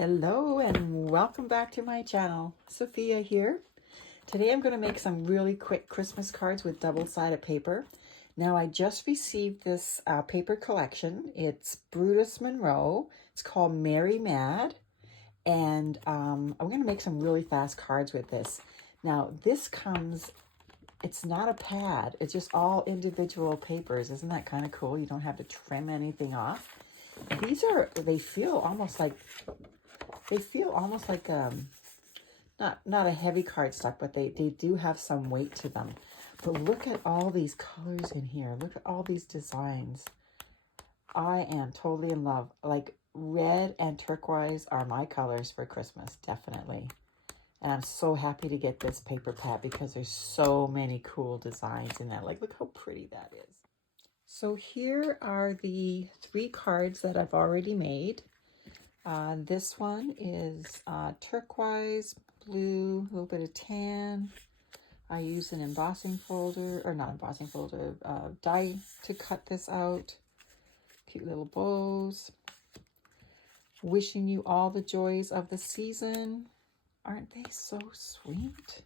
Hello and welcome back to my channel. Sophia here. Today I'm going to make some really quick Christmas cards with double-sided paper. Now I just received this paper collection. It's Brutus Munroe. It's called Merry Mad. And I'm going to make some really fast cards with this. Now this comes, it's not a pad. It's just all individual papers. Isn't that kind of cool? You don't have to trim anything off. These are, they feel almost like not a heavy cardstock, but they do have some weight to them. But look at all these colors in here. Look at all these designs. I am totally in love. Like red and turquoise are my colors for Christmas, definitely. And I'm so happy to get this paper pad because there's so many cool designs in that. Like, look how pretty that is. So here are the 3 cards that I've already made. This one is turquoise, blue, a little bit of tan. I use an embossing folder, or not embossing folder, die to cut this out. Cute little bows. Wishing you all the joys of the season. Aren't they so sweet?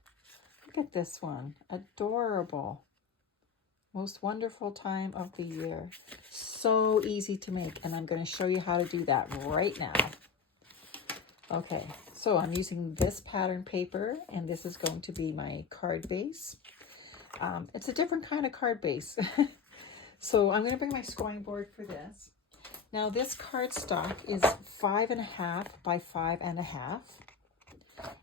Look at this one. Adorable. Most wonderful time of the year. So easy to make, and I'm going to show you how to do that right now. Okay, so I'm using this pattern paper, and this is going to be my card base. It's a different kind of card base. So I'm going to bring my scoring board for this. Now this cardstock is 5.5 by 5.5,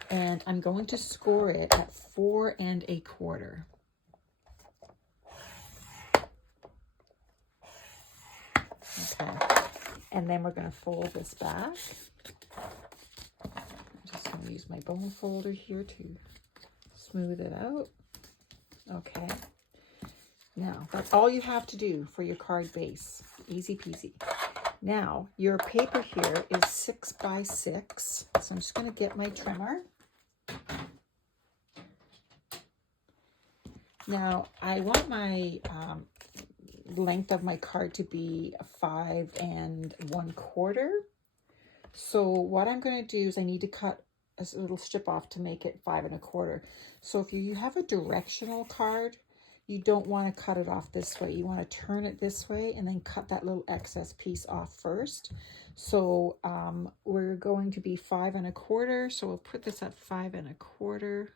and I'm going to score it at 4 1/4. Okay, and then we're going to fold this back. I'm just going to use my bone folder here to smooth it out. Okay, now that's all you have to do for your card base. Easy peasy. Now your paper here is 6 by 6, so I'm just going to get my trimmer. Now I want my length of my card to be 5 1/4. So what I'm going to do is I need to cut a little strip off to make it 5 1/4. So if you have a directional card, you don't want to cut it off this way. You want to turn it this way and then cut that little excess piece off first. So we're going to be 5 1/4. So we'll put this at 5 1/4.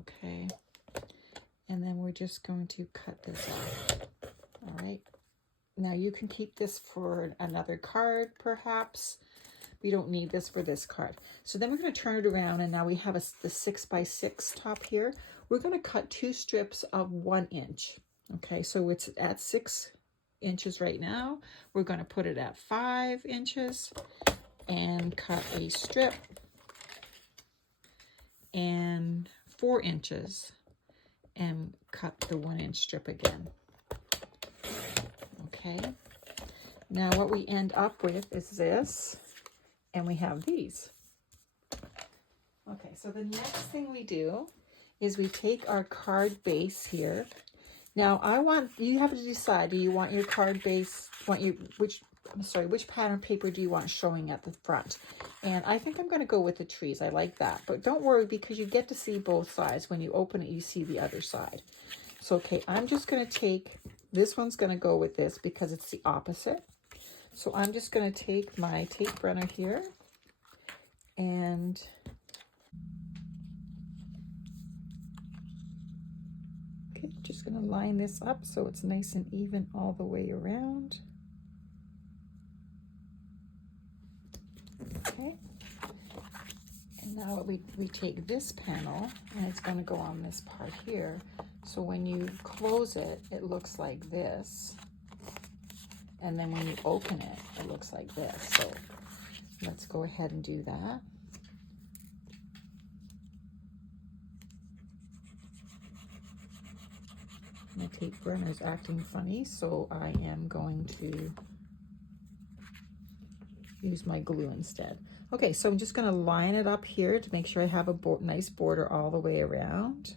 Okay. And then we're just going to cut this off. All right. Now you can keep this for another card, perhaps. We don't need this for this card. So then we're going to turn it around, and now we have the 6 by 6 top here. We're going to cut 2 strips of 1 inch. Okay, so it's at 6 inches right now. We're going to put it at 5 inches and cut a strip, and 4 inches. And cut the 1 inch strip again. Okay, now what we end up with is this, and we have these. Okay, so the next thing we do is we take our card base here. Now you have to decide, do you want your card base, which pattern paper do you want showing at the front? And I think I'm going to go with the trees. I like that. But don't worry, because you get to see both sides. When you open it, you see the other side. So, okay, I'm just going to take, this one's going to go with this because it's the opposite. So I'm just going to take my tape runner here and okay, just going to line this up so it's nice and even all the way around. Okay, and now we take this panel, and it's going to go on this part here. So when you close it, it looks like this. And then when you open it, it looks like this. So let's go ahead and do that. My tape runner is acting funny, so I am going to use my glue instead. Okay, so I'm just going to line it up here to make sure I have a nice border all the way around.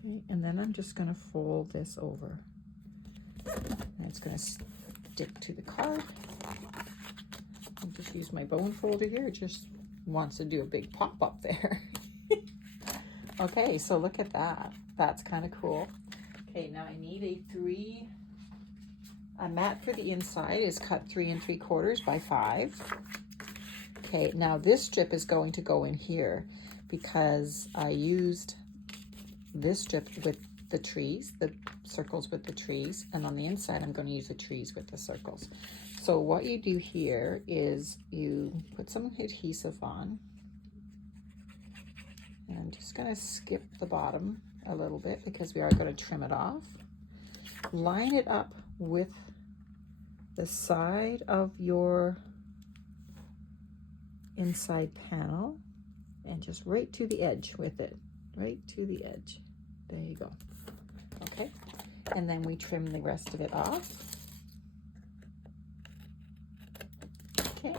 Okay, and then I'm just going to fold this over. And it's going to stick to the card. I'll just use my bone folder here. It just wants to do a big pop up there. Okay, so look at that. That's kind of cool. Okay, now I need a mat for the inside is cut 3 3/4 by 5. Okay, now this strip is going to go in here because I used this strip with the trees, the circles with the trees, and on the inside I'm going to use the trees with the circles. So what you do here is you put some adhesive on, and I'm just going to skip the bottom a little bit because we are going to trim it off. Line it up with the side of your inside panel and just right to the edge with it, right to the edge. There you go. Okay, and then we trim the rest of it off. Okay,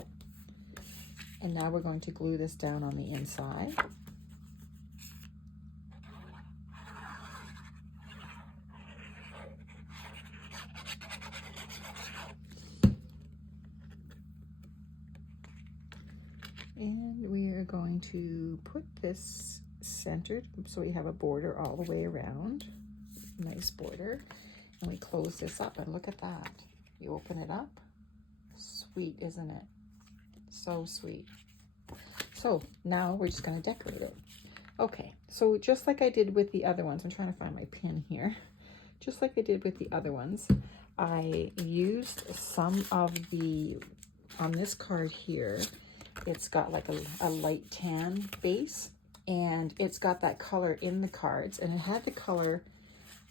and now we're going to glue this down on the inside. And we are going to put this centered so we have a border all the way around. Nice border. And we close this up, and look at that. You open it up. Sweet, isn't it? So sweet. So now we're just going to decorate it. Okay, so just like I did with the other ones, I'm trying to find my pin here. Just like I did with the other ones, I used some of the, on this card here, it's got like a light tan base, and it's got that color in the cards, and it had the color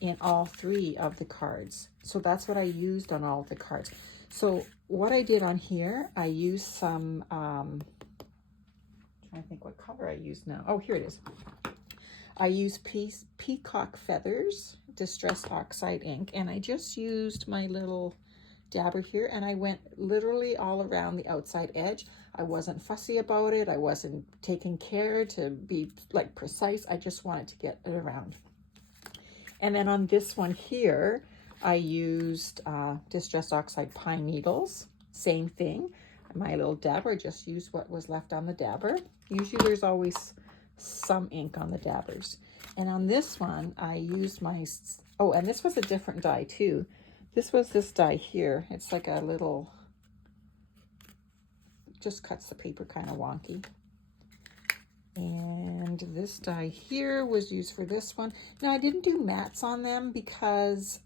in all 3 of the cards. So that's what I used on all of the cards. So what I did on here, I used some, trying to think what color I used now. Oh, here it is. I used Peacock Feathers Distress Oxide ink, and I just used my little dabber here, and I went literally all around the outside edge. I wasn't fussy about it. I wasn't taking care to be like precise. I just wanted to get it around. And then on this one here, I used Distress Oxide Pine Needles. Same thing. My little dabber, just used what was left on the dabber. Usually there's always some ink on the dabbers. And on this one, I used my, oh, and this was a different die too. This was this die here. It's like a little, just cuts the paper kind of wonky. And this die here was used for this one. Now I didn't do mats on them because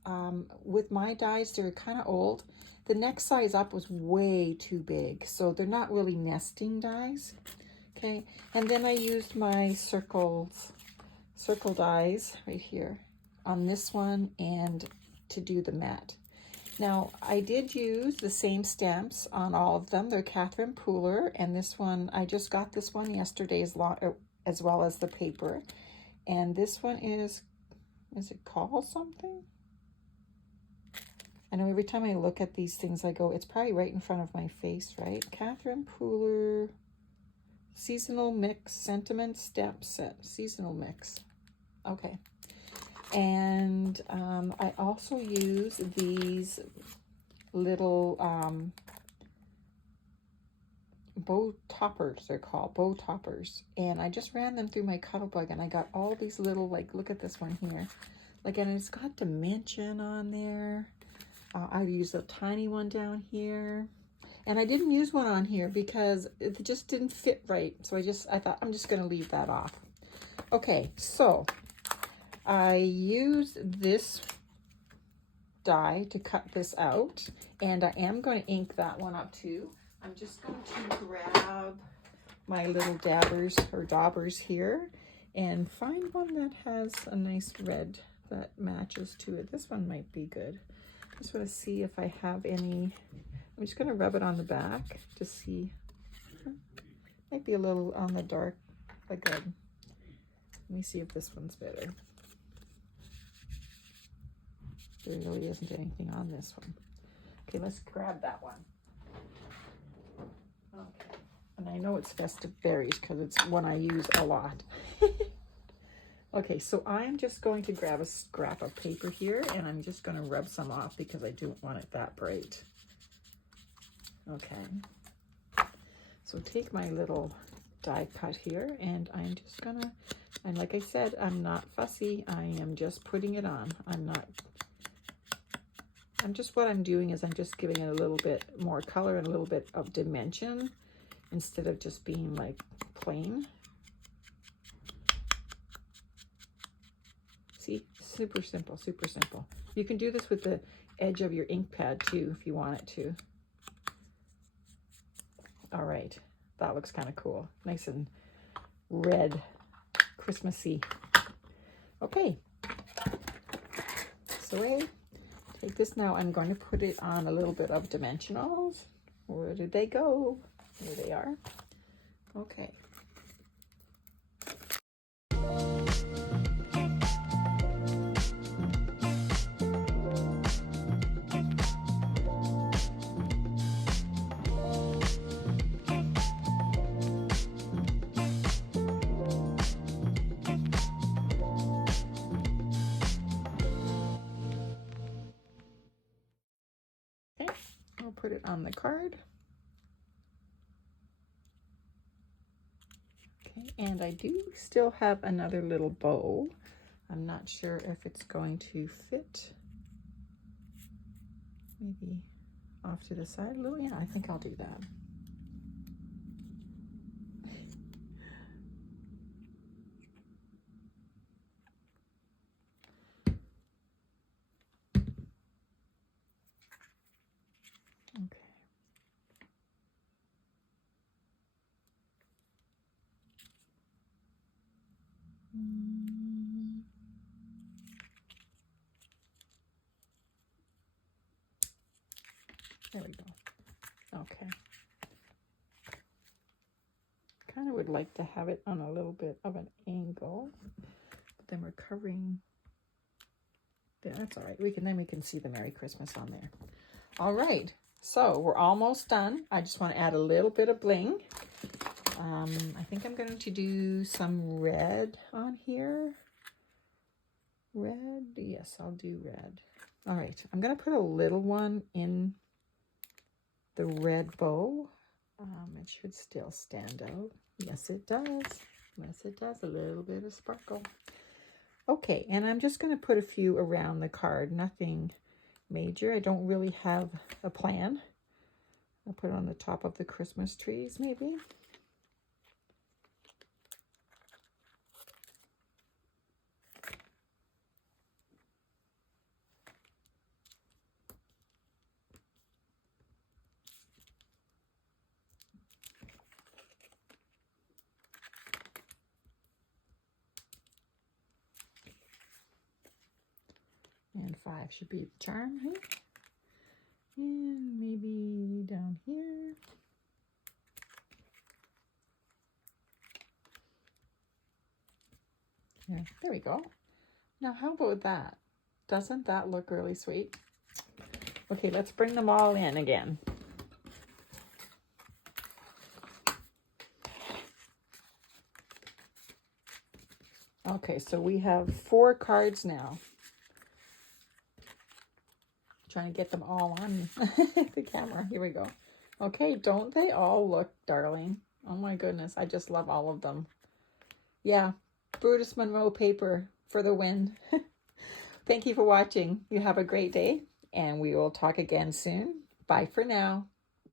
with my dies, they're kind of old. The next size up was way too big, so they're not really nesting dies. Okay, and then I used my circle dies right here on this one and to do the mat. Now I did use the same stamps on all of them. They're Catherine Pooler, and this one, I just got this one yesterday as well as the paper. And this one is it called something? I know every time I look at these things I go, it's probably right in front of my face, right? Catherine Pooler Seasonal Mix Sentiment Stamp Set. Seasonal Mix. Okay. And I also use these little bow toppers, they're called, bow toppers. And I just ran them through my Cuttlebug, and I got all these little, like, look at this one here. Like, and it's got dimension on there. I used a tiny one down here. And I didn't use one on here because it just didn't fit right. So I thought I'm just going to leave that off. Okay, so I used this die to cut this out, and I am going to ink that one up too. I'm just going to grab my little daubers here and find one that has a nice red that matches to it. This one might be good. I just want to see if I have any. I'm just going to rub it on the back to see. Might be a little on the dark, like a, let me see if this one's better. There really isn't anything on this one. Okay, let's grab that one. Okay, and I know it's Festive Berries because it's one I use a lot. Okay, so I'm just going to grab a scrap of paper here, and I'm just going to rub some off because I don't want it that bright. Okay. So take my little die cut here, and I'm just going to, and like I said, I'm not fussy. I am just putting it on. What I'm doing is I'm just giving it a little bit more color and a little bit of dimension instead of just being like plain. See, super simple, super simple. You can do this with the edge of your ink pad too if you want it to. All right, that looks kind of cool. Nice and red, Christmassy. Okay, so I take this now. I'm going to put it on a little bit of dimensionals. Where did they go? Here they are. Okay. I'll put it on the card. Okay, and I do still have another little bow. I'm not sure if it's going to fit. Maybe off to the side a little. Yeah, I think I'll do that. Okay. There we go. Okay. Kind of would like to have it on a little bit of an angle, but then we're covering. That's all right. We can see the Merry Christmas on there. All right. So we're almost done. I just want to add a little bit of bling. I think I'm going to do some red on here. Red, yes, I'll do red. All right, I'm going to put a little one in the red bow. It should still stand out. Yes, it does. Yes, it does. A little bit of sparkle. Okay, and I'm just going to put a few around the card. Nothing major. I don't really have a plan. I'll put it on the top of the Christmas trees, maybe. And 5 should be the charm, right? And maybe down here. Yeah, there we go. Now, how about that? Doesn't that look really sweet? Okay, let's bring them all in again. Okay, so we have 4 cards now. Trying to get them all on the camera. Here we go. Okay, don't they all look darling? Oh my goodness, I just love all of them. Yeah, Brutus Munroe paper for the win. Thank you for watching. You have a great day, and we will talk again soon. Bye for now.